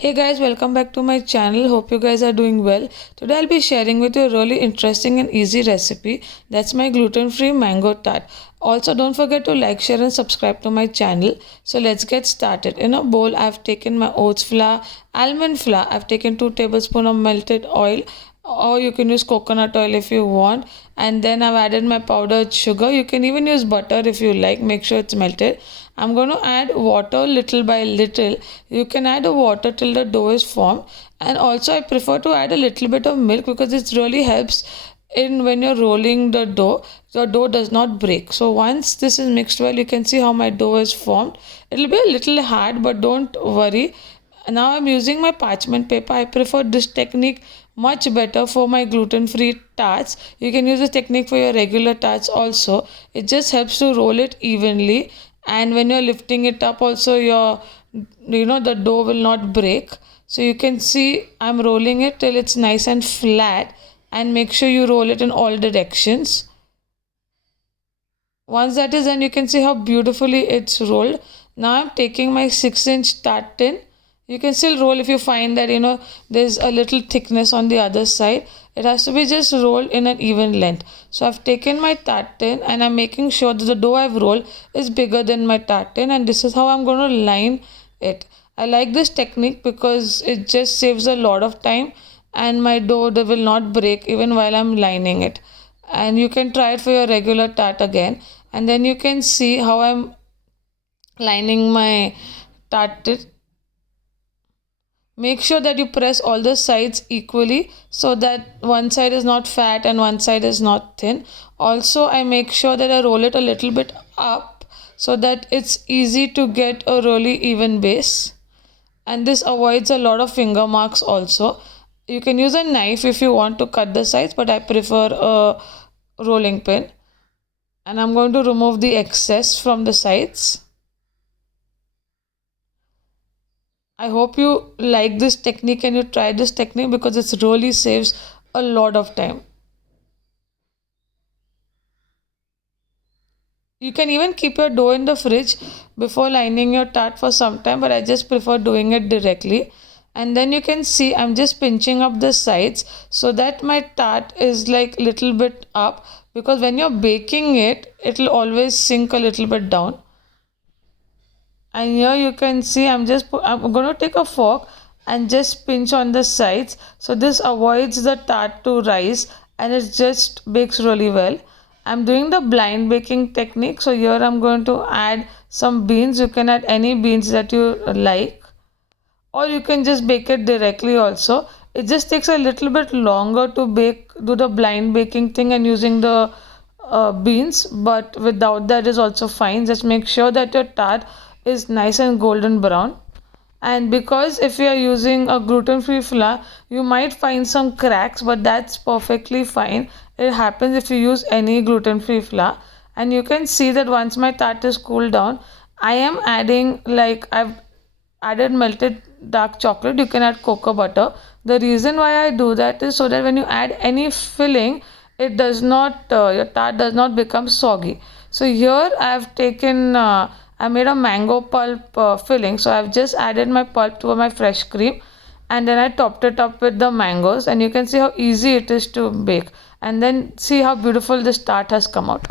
Hey guys, welcome back to my channel. Hope you guys are doing well. Today I'll be sharing with you a really interesting and easy recipe. That's my gluten-free mango tart. Also, don't forget to like, share and subscribe to my channel. So let's get started. In a bowl, I've taken my oats flour, almond flour. I've taken 2 tablespoons of melted oil, or you can use coconut oil if you want, and then I've added my powdered sugar. You can even use butter if you like. Make sure it's melted. I'm going to add water little by little. You can add a water till the dough is formed, and also I prefer to add a little bit of milk because it really helps in when you're rolling the dough. The dough does not break. So once this is mixed well, you can see how my dough is formed. It'll be a little hard, but don't worry. Now I'm using my parchment paper. I prefer this technique much better for my gluten-free tarts. You can use this technique for your regular tarts also. It just helps to roll it evenly, and when you're lifting it up also, the dough will not break. So you can see I'm rolling it till it's nice and flat, and make sure you roll it in all directions. Once that is done, you can see how beautifully it's rolled. Now I'm taking my 6-inch tart tin. You can still roll if you find that there's a little thickness on the other side. It has to be just rolled in an even length. So I've taken my tart tin and I'm making sure that the dough I've rolled is bigger than my tart tin, and this is how I'm going to line it. I like this technique because it just saves a lot of time, and my dough will not break even while I'm lining it. And you can try it for your regular tart again, and then you can see how I'm lining my tart. Make sure that you press all the sides equally so that one side is not fat and one side is not thin. Also, I make sure that I roll it a little bit up so that it's easy to get a really even base. And this avoids a lot of finger marks also. You can use a knife if you want to cut the sides, but I prefer a rolling pin. And I'm going to remove the excess from the sides. I hope you like this technique and you try this technique because it really saves a lot of time. You can even keep your dough in the fridge before lining your tart for some time, but I just prefer doing it directly. And then you can see I'm just pinching up the sides so that my tart is like little bit up, because when you're baking it, it'll always sink a little bit down. And here you can see I'm going to take a fork and just pinch on the sides, so this avoids the tart to rise and it just bakes really well. I'm doing the blind baking technique, so here I'm going to add some beans. You can add any beans that you like, or you can just bake it directly also. It just takes a little bit longer to do the blind baking thing and using the beans, but without that is also fine. Just make sure that your tart is nice and golden brown. And because if you are using a gluten-free flour, you might find some cracks, but that's perfectly fine. It happens if you use any gluten-free flour. And you can see that once my tart is cooled down, I am adding, like, I've added melted dark chocolate. You can add cocoa butter. The reason why I do that is so that when you add any filling, it does not your tart does not become soggy. So here I made a mango pulp filling, so I've just added my pulp to my fresh cream, and then I topped it up with the mangoes, and you can see how easy it is to bake, and then see how beautiful this tart has come out.